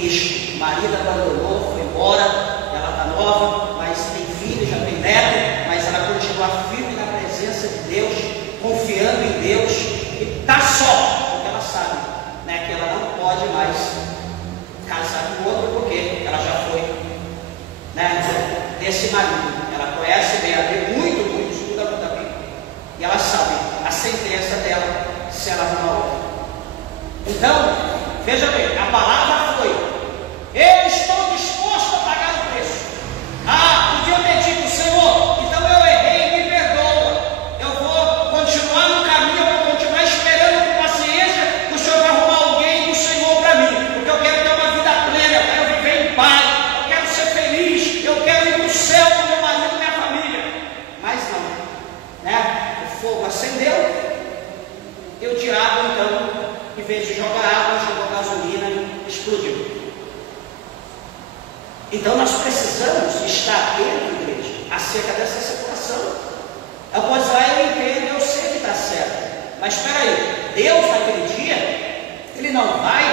Cristo. O marido abandonou, foi embora, ela está nova, mas tem filho, já tem neto, mas ela continua firme na presença de Deus, confiando em Deus, e está só, porque ela sabe, né, que ela não pode mais casar com outro, porque ela já foi, né, desse marido. Ela conhece bem, ela vê muito, estuda muito a Bíblia, e ela sabe a sentença dela se ela não ouve. Então, veja bem, a palavra foi: eu estou disposto a pagar o preço. Podia ter dito: Senhor, então eu errei, me perdoa, eu vou continuar no caminho, eu vou continuar esperando com paciência, que o Senhor vai arrumar alguém do Senhor para mim, porque eu quero ter uma vida plena, eu quero viver em paz, eu quero ser feliz, eu quero ir para o céu com meu marido e minha família. Mas não, né? O fogo acendeu, e o diabo, então, em vez de jogar água, jogou gasolina e explodiu. Então nós precisamos estar atento, igreja, acerca dessa situação. Eu posso dizer: eu entendo, eu sei que está certo, mas espera aí, Deus naquele dia, Ele não vai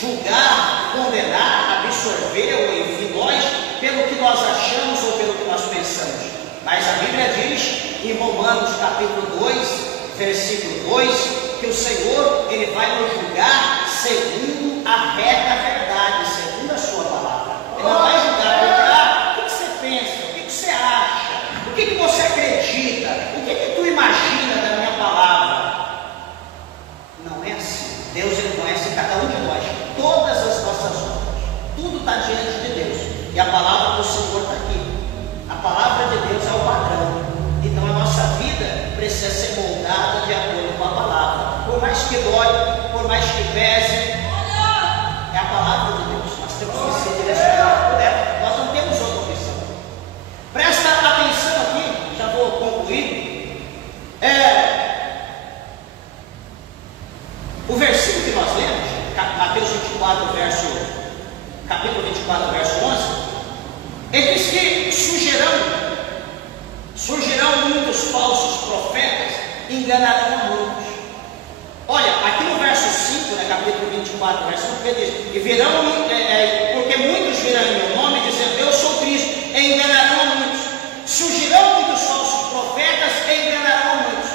julgar, condenar, absorver, ou enfim, nós, pelo que nós achamos ou pelo que nós pensamos. Mas a Bíblia diz em Romanos capítulo 2, versículo 2, que o Senhor, Ele vai nos julgar segundo a reta verdade, segundo a sua palavra. Ele não vai julgar porque, o que você pensa, o que você acha, o que você acredita, o que tu imagina da minha palavra. Não é assim. Deus, Ele conhece cada um de nós, todas as nossas obras, tudo está diante de Deus, e a palavra do Senhor está aqui. A palavra de Deus é o padrão. Então a nossa vida precisa ser moldada de acordo com a palavra. Por mais que dói, por mais que pese, é a palavra de Deus. Nós temos que ser direcionados por ela. Nós não temos outra opção. Presta atenção aqui, já vou concluir. O versículo que nós lemos, Mateus 24, capítulo 24, verso 11, ele diz que surgirão muitos falsos profetas e enganarão a muitos. Olha, aqui no verso 5, né, capítulo 24, verso 5, ele diz: e virão, porque muitos virão em meu nome, dizendo: eu sou Cristo, e enganarão a muitos. Surgirão muitos falsos profetas e enganarão a muitos.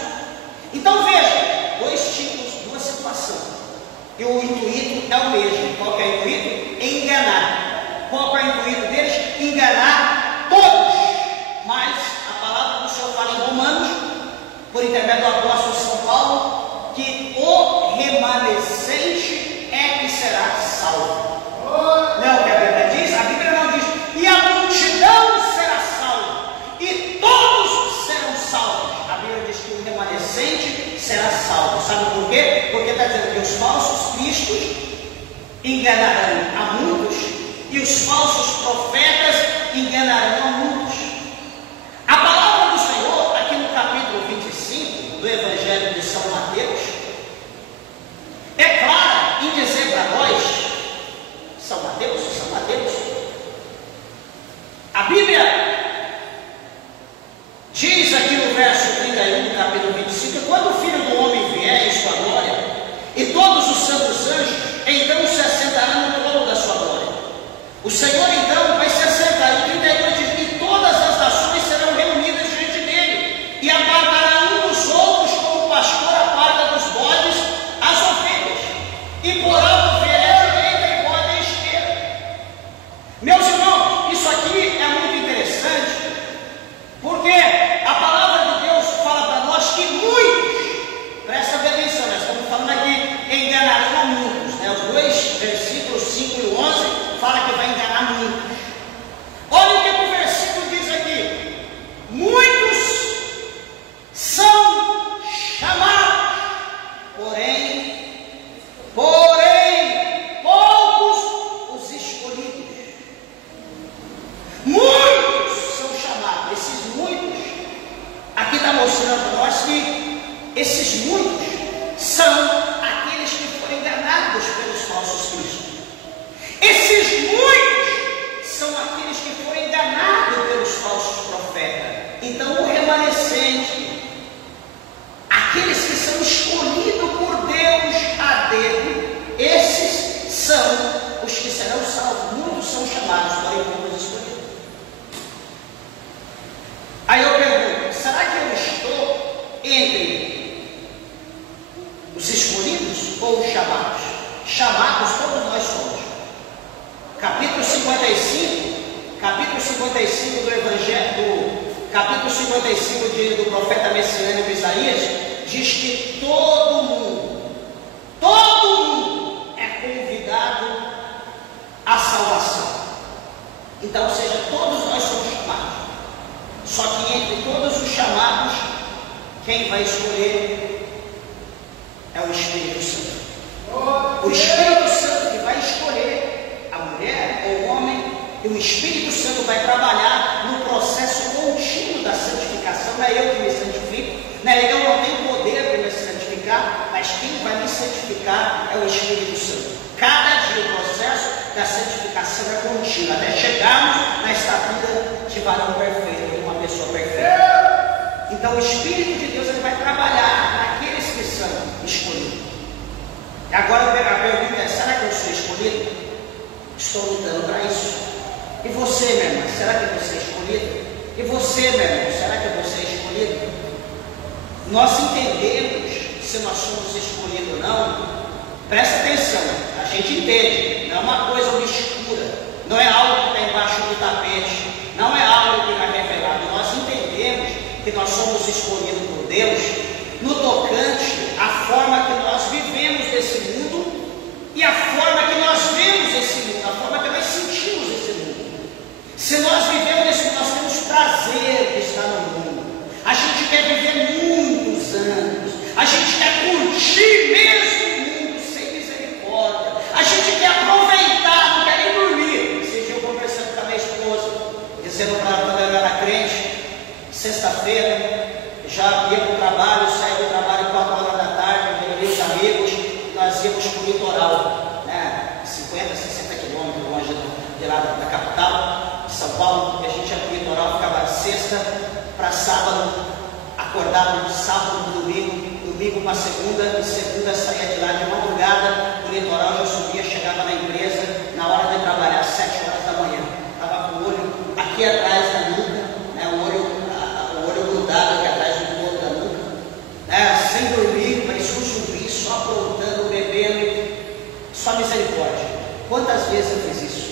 Então veja, dois tipos, duas situações. E o intuito é o mesmo. Qual que é o intuito? Enganar. Qual que é o intuito deles? Enganar todos. Mas a palavra do Senhor fala em Romanos, por intermédio do apóstolo São Paulo, que o remanescente é que será salvo. Não, que a Bíblia diz, a Bíblia não diz: e a multidão será salva, e todos serão salvos. A Bíblia diz que o remanescente será salvo. Sabe por quê? Porque está dizendo que os falsos cristos enganarão a muitos, e os falsos profetas enganarão a muitos. A palavra do Senhor, aqui no capítulo 25 do Evangelho de São Mateus, é clara em dizer para nós, São Mateus, a Bíblia diz aqui no verso 31 do capítulo 25, que quando o Filho do Homem vier em sua glória, e todos os santos anjos, então se assentarão no trono da sua glória. O Senhor então vai se assentar, e 32 diz: e são chamados, porém poucos escolhidos. Aí eu pergunto, será que eu estou entre os escolhidos ou os chamados? Chamados todos nós somos. Capítulo 55 do Evangelho, capítulo 55 do profeta messiânico Isaías, diz que todo mundo é convidado à salvação. Então, ou seja, todos nós somos chamados. Só que entre todos os chamados, quem vai escolher é o Espírito Santo. O Espírito Santo que vai escolher a mulher ou o homem, e o Espírito Santo vai trabalhar no processo contínuo da santificação. Não é eu que me santifico, eu não tenho poder para me santificar, mas quem vai me santificar é o Espírito Santo. Cada dia o processo da santificação é contínuo, até chegarmos na estatura de varão perfeito, de uma pessoa perfeita. Então o Espírito de Deus ele vai trabalhar naqueles que são escolhidos. E agora a pergunta é, será que eu sou escolhido? Estou lutando para isso. E você, meu irmão, será que você é escolhido? E você, meu irmão, será que você é escolhido? Nós entendemos se nós somos escolhidos ou não. Presta atenção, a gente entende, não é uma coisa obscura, não é algo que está embaixo do tapete, não é algo que não é revelado. Nós entendemos que nós somos escolhidos por Deus no tocante à forma que nós vivemos esse mundo e a forma que nós vemos esse mundo, a forma que nós sentimos esse mundo. Se nós vivemos esse mundo, nós temos prazer de estar no mundo. A gente quer viver muitos anos, a gente quer curtir mesmo o mundo sem misericórdia, a gente quer aproveitar, não quer nem dormir. Esse dia eu conversando com a minha esposa, dizendo para ela, quando eu era crente, sexta-feira, já ia para o trabalho, saía do trabalho 4 horas da tarde, reuni os amigos, nós íamos para o litoral, 50, 60 quilômetros longe de lá da capital, de São Paulo, e a gente ia para o litoral, ficava sexta para sábado, acordado sábado, domingo para segunda, e segunda saía de lá de madrugada, do litoral já subia, chegava na empresa, na hora de trabalhar, às 7 horas da manhã, estava com o olho aqui atrás da nuca, o olho grudado aqui atrás do corpo da nuca, sem dormir, parecia um zumbi, só aprontando, bebendo, só misericórdia. Quantas vezes eu fiz isso?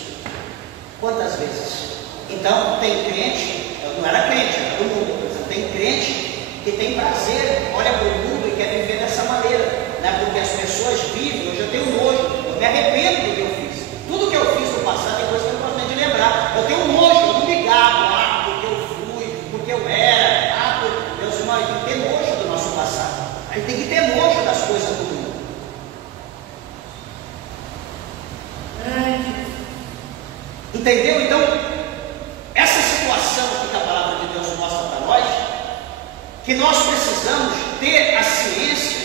Quantas vezes? Então, tem crente, eu não era crente, era do mundo, por exemplo, tem crente que tem prazer, olha para o mundo e quer viver dessa maneira, porque as pessoas vivem, hoje eu tenho nojo, eu me arrependo do que eu fiz. Tudo que eu fiz no passado é coisa que é importante lembrar. Eu tenho nojo, eu não me gabo, porque eu fui, porque eu era, meus irmãos, a gente tem que ter nojo do nosso passado, a gente tem que ter nojo das coisas do mundo. Entendeu? Então, essa situação que a palavra de Deus mostra para nós, que nós precisamos ter a ciência,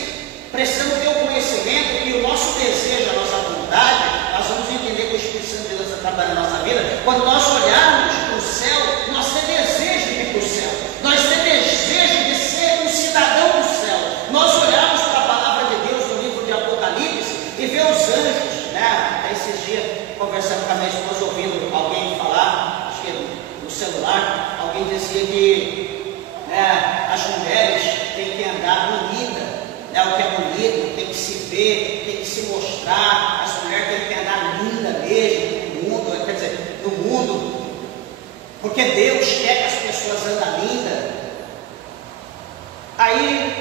precisamos ter o conhecimento e o nosso desejo, a nossa vontade, nós vamos entender que o Espírito Santo de Deus está trabalhando na nossa vida. Quando nós olharmos para o céu, nós temos desejo de ir para o céu, nós temos desejo de ser um cidadão do céu. Nós olhamos para a palavra de Deus no livro de Apocalipse e ver os anjos, Até esses dias, conversando com a minha esposa, ouvindo alguém falar, acho que no celular, alguém dizia que as mulheres têm que andar bonita, o que é bonito tem que se ver, tem que se mostrar, as mulheres têm que andar linda mesmo no mundo, quer dizer, no mundo, porque Deus quer que as pessoas andem linda. Aí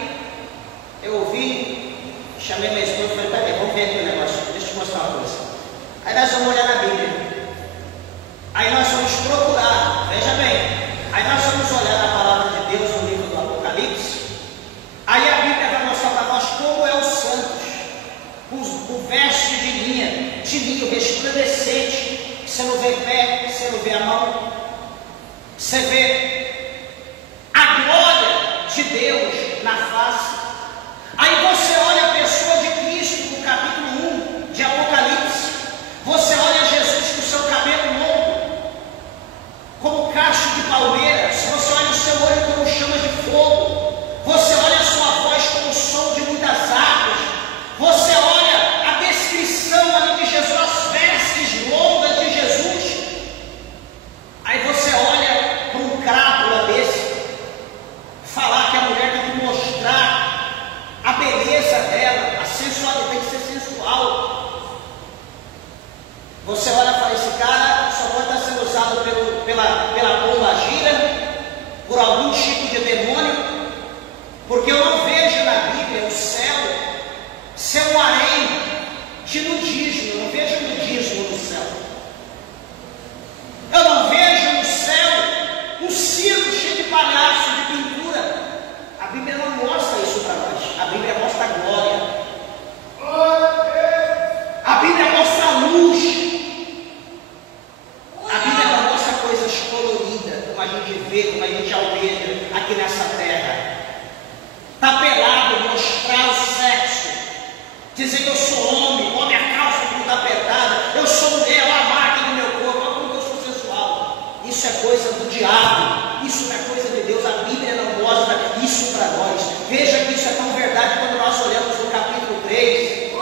eu ouvi, chamei minha esposa e falei, peraí, vamos ver aqui o negócio, deixa eu te mostrar uma coisa. Aí nós vamos olhar na Bíblia, aí nós vamos procurar, veja bem, aí nós vamos olhar na palavra de Deus no livro do Apocalipse, aí a Bíblia vai mostrar para nós como é os santos, o veste de linho resplandecente, você não vê pé, você não vê a mão, você vê a glória de Deus na face. Aí você olha a pessoa de Cristo no capítulo 1 de Apocalipse, você olha Jesus com o seu cabelo longo, como cacho de palmeiras, você olha o seu olho como chama de fogo, você olha a sua voz como o som de muitas águas, você olha a descrição ali de Jesus, as vestes longas de Jesus, Você olha e fala, esse cara só pode estar sendo usado pela pomba gira, por algum tipo de demônio, porque eu não vejo na Bíblia o céu ser um harém de nudismo. Eu não vejo nudismo no céu. Eu não vejo no céu um circo cheio de palhaço, de pintura. A Bíblia não mostra isso para nós. A Bíblia mostra a glória. A Bíblia mostra a luz. A Bíblia não mostra coisas coloridas, como a gente vê, como a gente almeja aqui nessa terra. Está pelado, mostrar o sexo, dizer que eu sou homem, põe minha calça que não está apertada, eu sou mulher, olha a marca do meu corpo, olha como eu sou sensual. Isso é coisa do diabo, isso não é coisa de Deus. A Bíblia não mostra isso para nós. Veja que isso é tão verdade quando nós olhamos no capítulo 3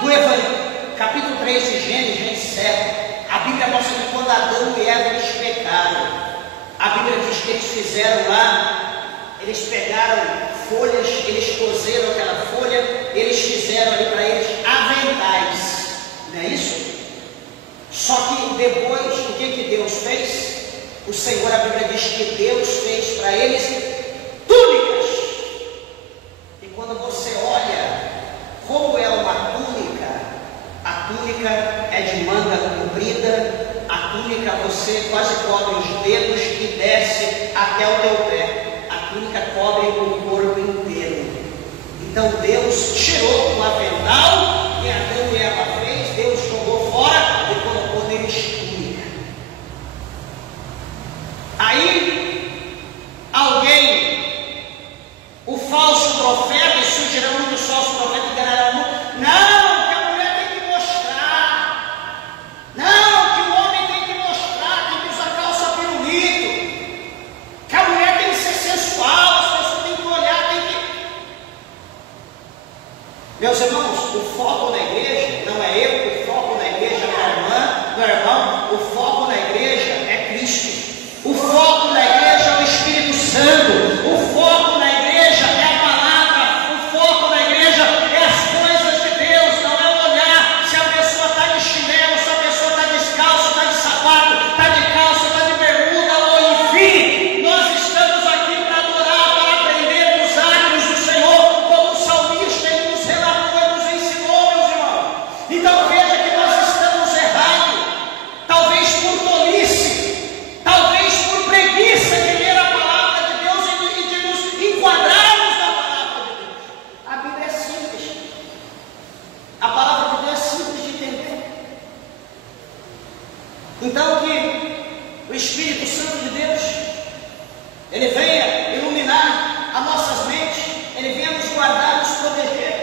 do Evangelho, capítulo 3 de Gênesis 7. A Bíblia mostra que quando Adão e Eva eles pecaram, a Bíblia diz que eles fizeram lá, eles pegaram folhas, eles cozeram aquela folha, eles fizeram ali para eles aventais, não é isso? Só que depois, o que Deus fez? O Senhor, a Bíblia diz que Deus fez para eles túnicas. E quando você olha como é uma túnica, a túnica é de manga comprida, a túnica você quase cobre os dedos e desce até o teu pé. A túnica cobre o corpo inteiro. Então Deus tirou o avental que Adão e Eva fez, Deus jogou fora e colocou neles túnica. Aí alguém, o falso profeta, e surgirão muitos falsos profetas que enganarão muito. Não! Meus irmãos, o foco na igreja não é eu, o foco na igreja é minha irmã, meu irmão, o foco na igreja é Cristo, o foco na igreja é o Espírito Santo, o foco na igreja é a palavra, o foco na igreja é as coisas de Deus, não é olhar se a pessoa está de chinelo, se a pessoa está descalço, está de sapato, está de calça, está de bermuda, ou enfim. Nós estamos aqui para adorar, para aprender dos atos do Senhor, como o salmista nos relatou e nos ensinou, meus irmãos. Então veja que nós estamos errados, talvez por tolice, talvez por preguiça de ler a palavra de Deus e de nos enquadrarmos na palavra de Deus. A Bíblia é simples, a palavra de Deus é simples de entender. Então que o Espírito Santo de Deus, ele venha iluminar as nossas mentes, ele venha nos guardar, nos proteger,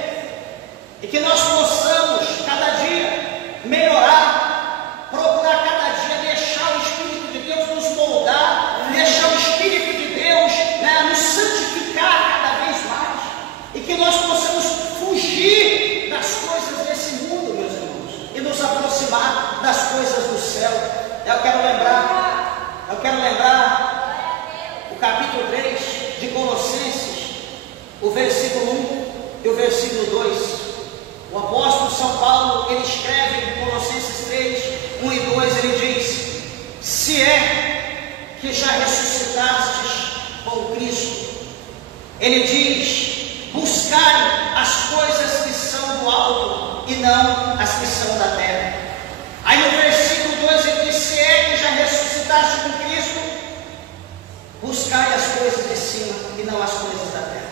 e que nós possamos cada dia melhorar, procurar cada dia deixar o Espírito de Deus nos moldar, deixar o Espírito de Deus nos santificar cada vez mais, e que nós possamos fugir das coisas desse mundo, meus irmãos, e nos aproximar das coisas do céu. Eu quero lembrar o capítulo 3 de Colossenses, o versículo 1 e o versículo 2. O apóstolo São Paulo, ele escreve em Colossenses 3, 1 e 2, ele diz: se é que já ressuscitastes com Cristo, ele diz: buscai as coisas que são do alto e não as que são da terra. Aí no versículo 2 ele diz: se é que já ressuscitaste com Cristo, buscai as coisas de cima e não as coisas da terra.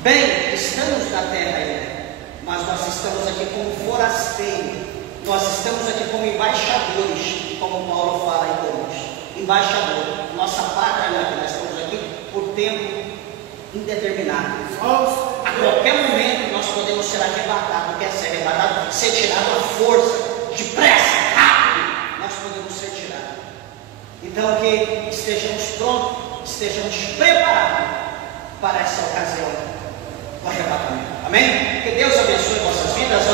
Bem, estamos na terra ainda, mas nós estamos aqui como forasteiros, nós estamos aqui como embaixadores, como Paulo fala em Coríntios. Embaixador, nossa pátria, nós estamos aqui por tempo indeterminado. A qualquer momento nós podemos ser arrebatados. Quer ser arrebatado? Ser tirado à força, depressa, rápido. Nós podemos ser tirados. Então que estejamos prontos, estejamos preparados para essa ocasião do arrebatamento. Amém? Que Deus abençoe vossas vidas.